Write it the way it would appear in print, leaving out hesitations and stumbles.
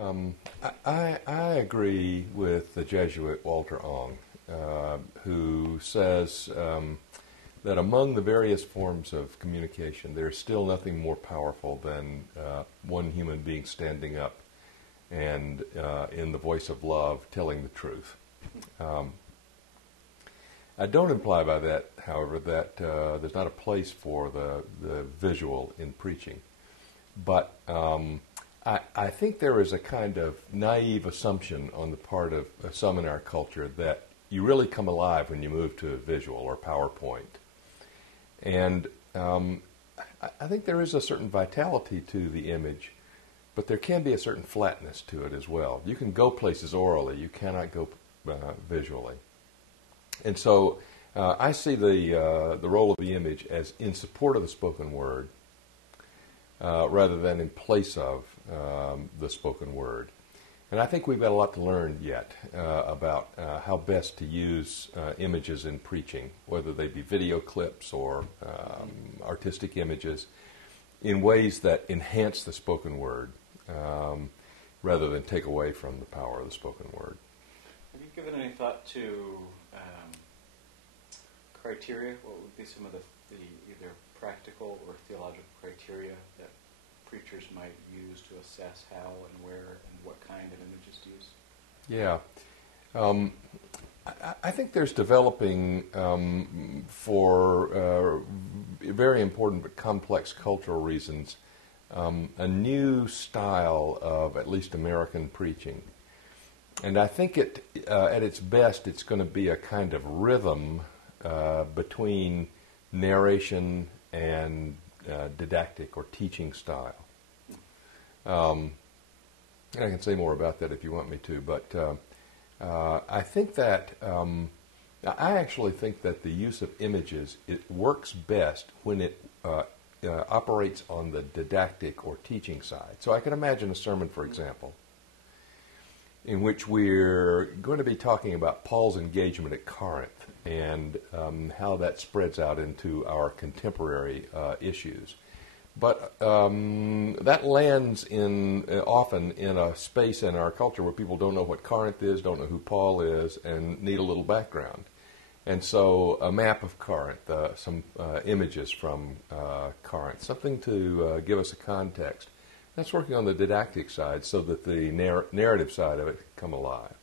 I agree with the Jesuit Walter Ong, who says that among the various forms of communication, there's still nothing more powerful than one human being standing up and, in the voice of love, telling the truth. I don't imply by that, however, that there's not a place for the visual in preaching. But I think there is a kind of naive assumption on the part of some in our culture that you really come alive when you move to a visual or PowerPoint. And I think there is a certain vitality to the image, but there can be a certain flatness to it as well. You can go places orally, you cannot go visually. And so I see the role of the image as in support of the spoken word rather than in place of the spoken word. And I think we've got a lot to learn yet about how best to use images in preaching, whether they be video clips or artistic images, in ways that enhance the spoken word rather than take away from the power of the spoken word. Have you given any thought to criteria? What would be some of the either practical or theological criteria that preachers might use to assess how and where and what kind of images to use? Yeah. I think there's developing, for very important but complex cultural reasons, a new style of at least American preaching. And I think at its best, it's going to be a kind of rhythm between narration and didactic or teaching style. And I can say more about that if you want me to, but I think that I actually think that the use of images, it works best when it operates on the didactic or teaching side. So I can imagine a sermon, for example, in which we're going to be talking about Paul's engagement at Corinth and how that spreads out into our contemporary issues. But that lands often in a space in our culture where people don't know what Corinth is, don't know who Paul is, and need a little background. And so a map of Corinth, some images from Corinth, something to give us a context. That's working on the didactic side so that the narrative side of it can come alive.